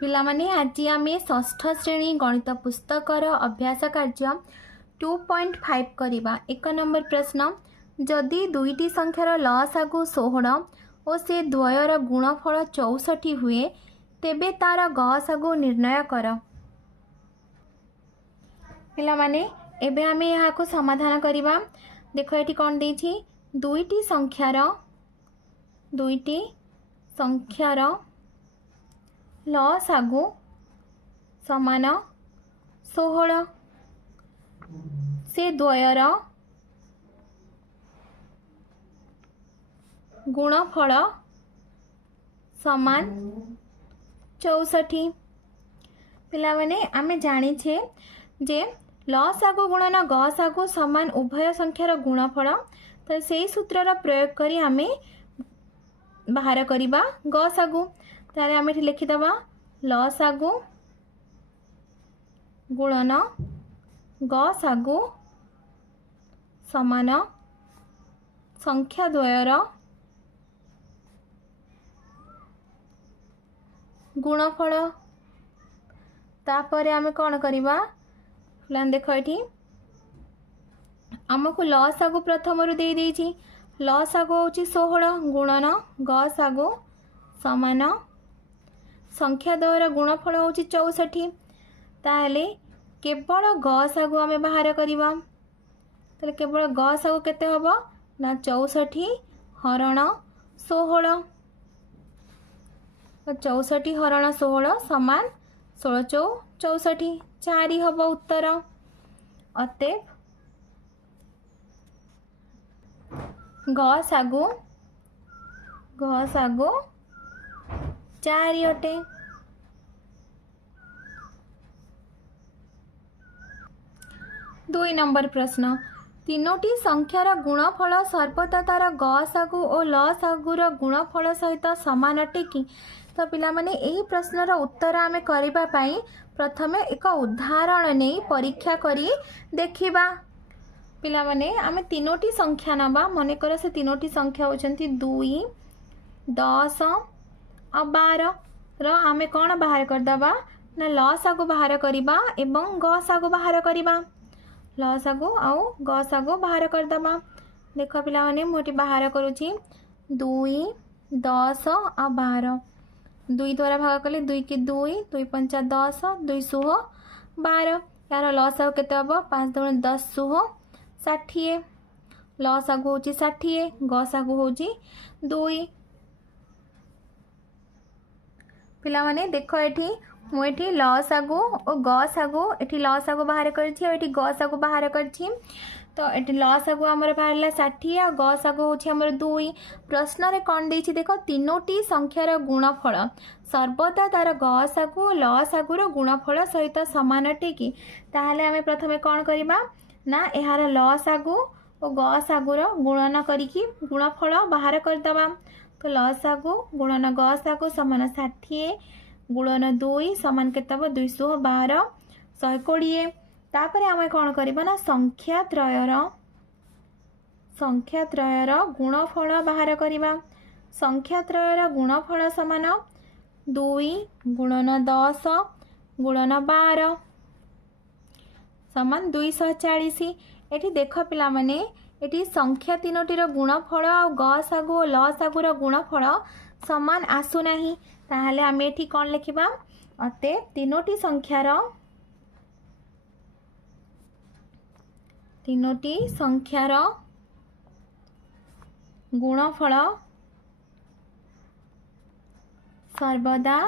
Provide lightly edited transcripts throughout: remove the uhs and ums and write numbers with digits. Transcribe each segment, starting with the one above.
पिलामाने आज आम षष्ठ श्रेणी गणित पुस्तकर अभ्यास कार्य 2.5 करवा। 1 नंबर प्रश्न, जदि दुईटी संख्यार लसागु 16 और से द्वयर गुणफल 64 हुए तेबे तार गसागु निर्णय कर। पिलामाने एबे आमे यहाँ समाधान करवा। देख ये कौन देछि, दुईटी संख्यार लसागु समान 16 से द्वयर गुणफल समान 64। पिला माने आमे जानिछे जे लसागु गुणन गसागु समान उभय संख्यार गुणफल। तो से सूत्रर प्रयोग करी आमे बाहर करिबा गसागु। तारे आमे लिखिदबा लसागु गुणन गसागु समान संख्या द्वयर गुणफल। तापरे आमे कौन करिबा, देख ये आमको लसागु प्रथम रू दे देछि। लसागु होछि 16 गुणन गसागु समान संख्या द्वयर गुणफल होछि 64। ताहले केवल गसागु आमे बाहर करिबा। ताहले केवल गसागु केते हबो ना 64 हरण 16। 64 हरण 16 समान 16 64 4 हबो उत्तर। अतएव गसागु 4 अटे। 2 नंबर प्रश्न, तीनोटी संख्यार गुणफल सर्वदा तार गसागु और लसागुर गुणफल सहित समान अटे कि? तो पिला माने एही प्रश्नर उत्तर आमे करिबा पई प्रथमे एक उदाहरण नै परीक्षा करी देखिबा। पिला माने आमे तीनोटी संख्या नबा। मने कर से तीनोटी संख्या होचंती 2 10 और 12 रो आमे कोन बाहर कर दबा ना लसागु बाहर करिबा एवं गसागु बाहर करिबा। लसागु आउ गसागु बाहर कर दबा। देखो पिला माने मोटी बाहर करूची 2 10 और 12। 2 द्वारा भाग कले 2 के 2 2 5 10 2 सुह 12। यार लसागु केते हबो 5 दूनी 10 सुह 60। लसागु होची 60 गसागु होची 2। पिला माने देखो एठी मु एठी लसागु और गसागु एठी लसागु बाहर करछि और एठी गसागु बाहर करछि। तो एठी लसागु हमर बाहरला 60 और गसागु होछि हमर 2। प्रश्न रे कोन देछि देखो, तीनोटी संख्यार गुणफल सर्वदा तार गसागु और लसागुर गुणफल सहित समान अटे कि? ताहले आमे प्रथमे कोन करिबा ना एहार लसागु और गसागुर गुणन करिकी गुणफल बाहर कर दबा। तो लसागु गुणन गसागु समान 60 गुणन 2 समान केते हबो 212 120। तापरे आमे कोन करिबा ना संख्या त्रयर गुणफल बाहर करिबा। संख्या त्रयर गुणफल समान 2 गुणन 10 गुणन 12 समान 240। एठी देख पिला माने एठी संख्या तीनोटीर गुणफल और गसागु और लसागुर गुणफल समान आसु नाही। ताहले आमे एठी कोन लिखिबा, अते तीनोटी संख्यार गुणफल सर्वदा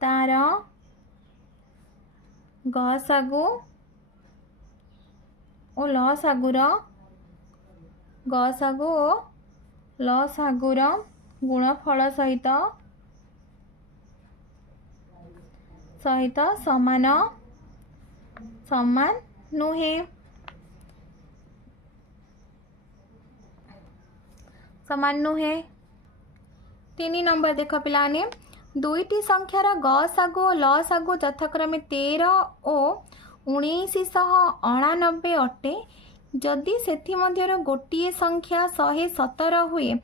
तार गसागु और लसागुर गुणफल सहित समान नुहे। समान नुहे। 3 नंबर देख पिलाने, दुईटी संख्यार गसागु और लसागु यथाक्रमे 13 और 1999 अटे। जदि सेथि मध्यर गोटिए संख्या 117 हुए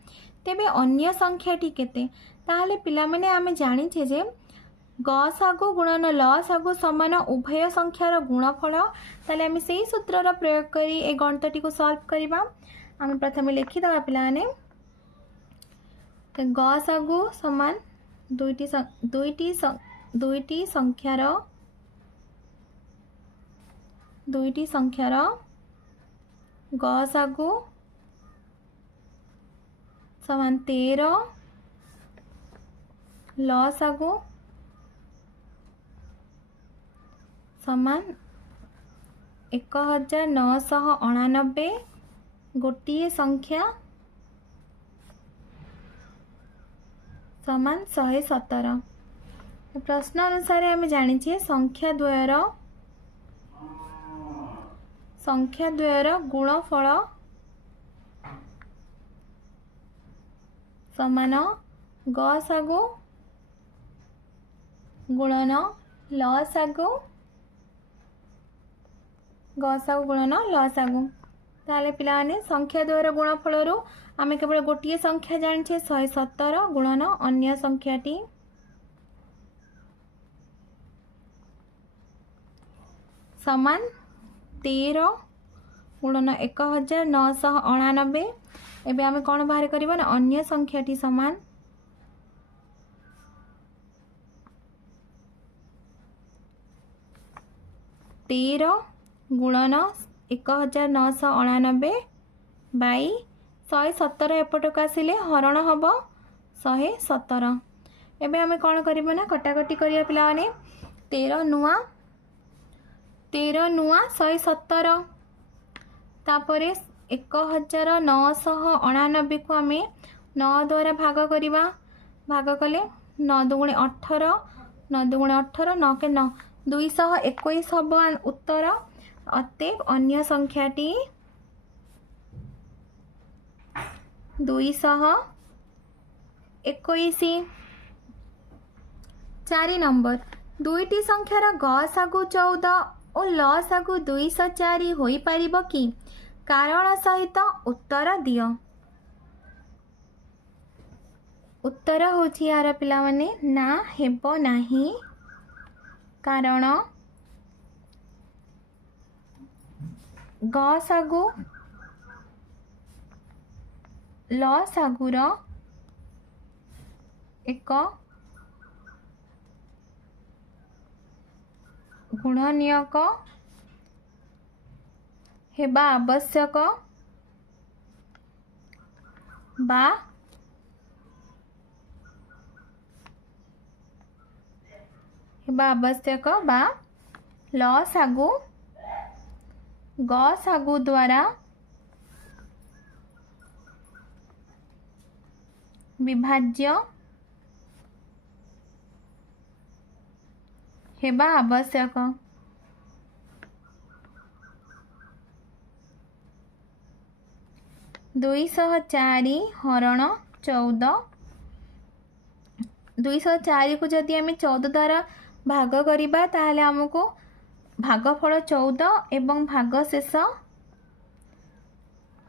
तेबे अन्य संख्याटी केते? ताहले पिलामाने आमे जानिछे जे गसागु गुणन लसागु समान उभय संख्यार गुणफल। ताहले आमे सेही सूत्रर प्रयोग करी ए गणितटी को सॉल्व करिबा। आमे प्रथमे लिखिदबा पिलामाने गसागु समान दुईटी संख्यार गसागु समान 13 लसागु समान 1989 गोटिए संख्या समान 117। प्रश्न अनुसार आम जानिछे संख्या द्वयर गुणफल समान गसागु गुणन लसागु गुणन लसागु। ताहले पिलाने संख्या द्वयर गुणफल रु आमे केवल गोटिए संख्या जानिछे 117 गुणन अन्य संख्याटी समान 13 गुणन 1989। एबे आमे कोन बाहर करबा ना अन्य संख्याटी समान 13 गुणन 1989 बाई 117 एपटक आसिले हरण हम 117। एबे आमे कोन करबा ना कटाकटी करिया पिलाने 13 नुआ 117 तापरे 1989 को आमे 9 द्वारा भाग करिबा। भाग कले 9 दुगुणे 18 9 दुगुणे 18 9 के 9 221 हम उत्तर। अतएव अन्य संख्याटी 221। 4 नंबर दुईटी संख्यार गसागु 14 और लसागु 204 होई परिबो कि? कारण सहित उत्तर दियो। उत्तर होछि यार पिला माने ना हेबो नाही, कारण गसागु लसागुर एक गुणनियक हेबा आवश्यक बा लसागु गसागु द्वारा विभाज्य हेबा आवश्यक। 204 हरण 14 204 को जदि आम 14 द्वारा भाग करिबा ताहले हमको भागफल 14 एवं भागशेष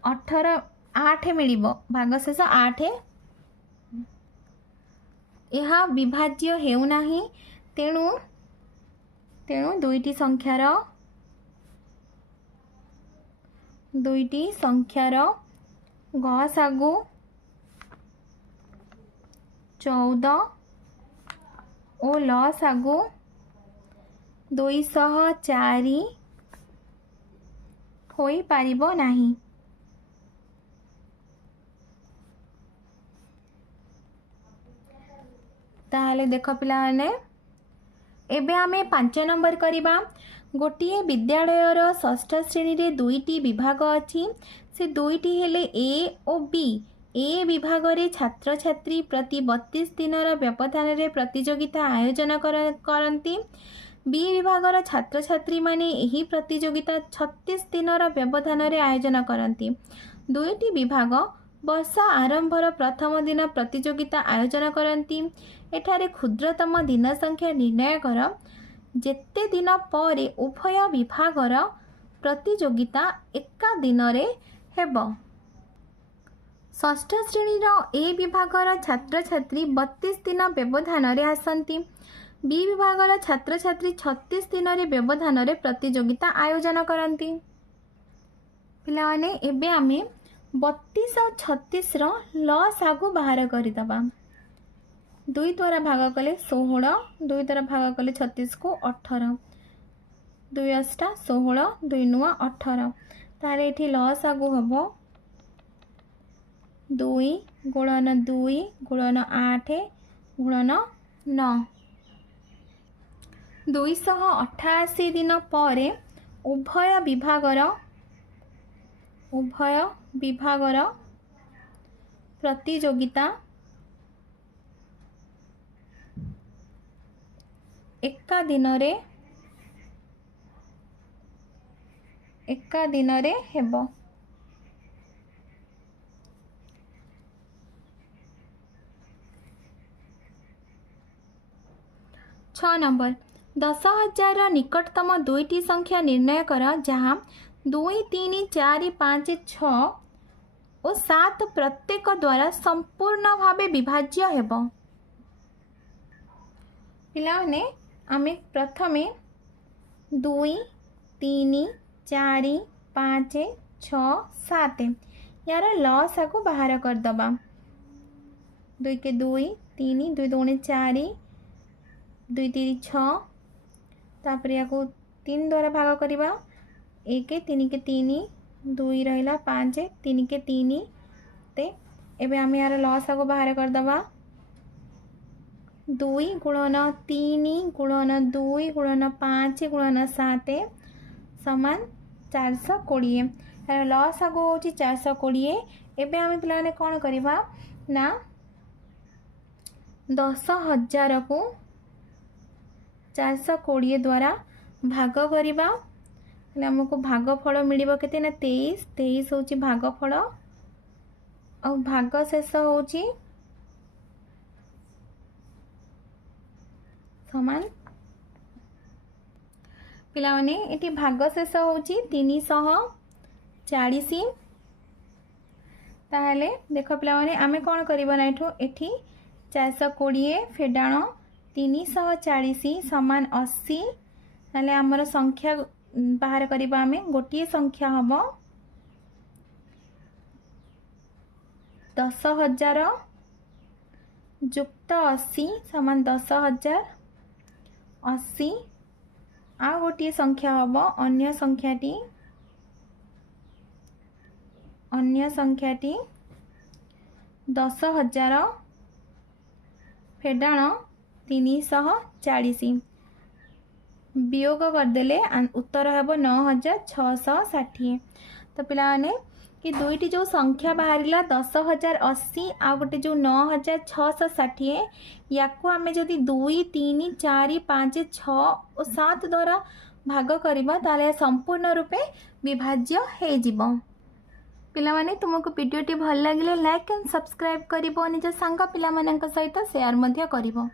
8 मिलिबो। भागशेष 8 यह विभाज्य हेउ नाही। तेणु दुईटी संख्यार गसागु 14 और लसागु 204 होई पारिबो नाही। ताहले देख पिलाने एबे आमे 5 नंबर करिबा। गोटिए विद्यालयर षष्ठ श्रेणी रे दुईटी विभाग अछि। से दुईटी हेले ए और बी। ए विभाग रे छात्र छात्री प्रति 32 दिनर व्यवधान रे प्रतियोगिता आयोजन करंती। बी विभागर छात्र छात्री माने एही प्रतियोगिता 36 दिनर व्यवधान रे आयोजन करंती। दुईटी विभाग वर्ष आरंभर प्रथम दिन प्रतियोगिता आयोजन करंती। एठारे क्षुद्रतम दिन संख्या निर्णय कर। जेते दिन पर उभय विभागर प्रतियोगिता एका दिन रे हेब। षष्ठ श्रेणीर ए विभागर छात्र छात्री 32 दिन व्यवधान आसती। बी विभागर छात्र छात्री 36 दिन व्यवधान प्रतियोगिता आयोजन करती। पिलाने एबे आमे 32 और 36 लसागु बाहर करदबा। 2 द्वारा भाग कले 16, 2 द्वारा भाग कले 36 को 18, 2 अष्टा 16, 2 नुआ 18। तार ये लसागु हम 2 गुणन 2 गुणन 8 गुणन 9। 288 दिन पर उभय विभागर प्रतियोगिता एका दिन रे हेबो। 6 नंबर 10,000 निकटतम दुईटी संख्या निर्णय कर जहाँ 2, 3, 4, 5, 6 और 7 प्रत्येक द्वारा संपूर्ण भावे विभाज्य हेबो। पिलाने आमे प्रथमे 2, 3, 4, 5, 6, 7 यार लसा को बाहर करदबा। 2 के 2, 3, 2 दूने 4, 2 3 6, तापर या को 3 द्वारा भाग करवा। 1 3 के 3, 2 रहा 5, 3 के 3 ते एबे आम यार लसा को बाहर करदबा। 2 गुणन 3 गुणन 2 गुणन 5 गुणन 7 समान 420। यार लसा को हो 420। एबे आम पे कौन करवा ना 10,000 को 420 द्वारा भाग करवा। आमको भागफल मिल के 23। 23 हूँ भागफल और भाग शेष हूँ समान। पिलाने ये भाग शेष हूँ 340। ताहले देख पिलाने आमे कौन करबा ना एठी 420 फेडाण 340 समान 80। ताहले आमर संख्या बाहर करबा आमे गोटे संख्या हम 10,000 जुक्त 80 समान 10,000 80। आ गोटे संख्या हम अन्य संख्याटी 10,000 फेडाण 340 वियोग करदेले उत्तर हेब 9,660। तो पिलाने कि दुईटी जो संख्या बाहर 10,080 आ गोटे जो 9,660 या आम जदि 2, 3, 4, 5, 6 और 7 द्वारा भाग करवा ताले संपूर्ण रूपे विभाज्य हो जिवो। पिलामाने तुमको वीडियोटी भल लगे लाइक एंड सब्सक्राइब करिवो, निज सांग पिलामानंक सहित शेयर मध्य करिवो।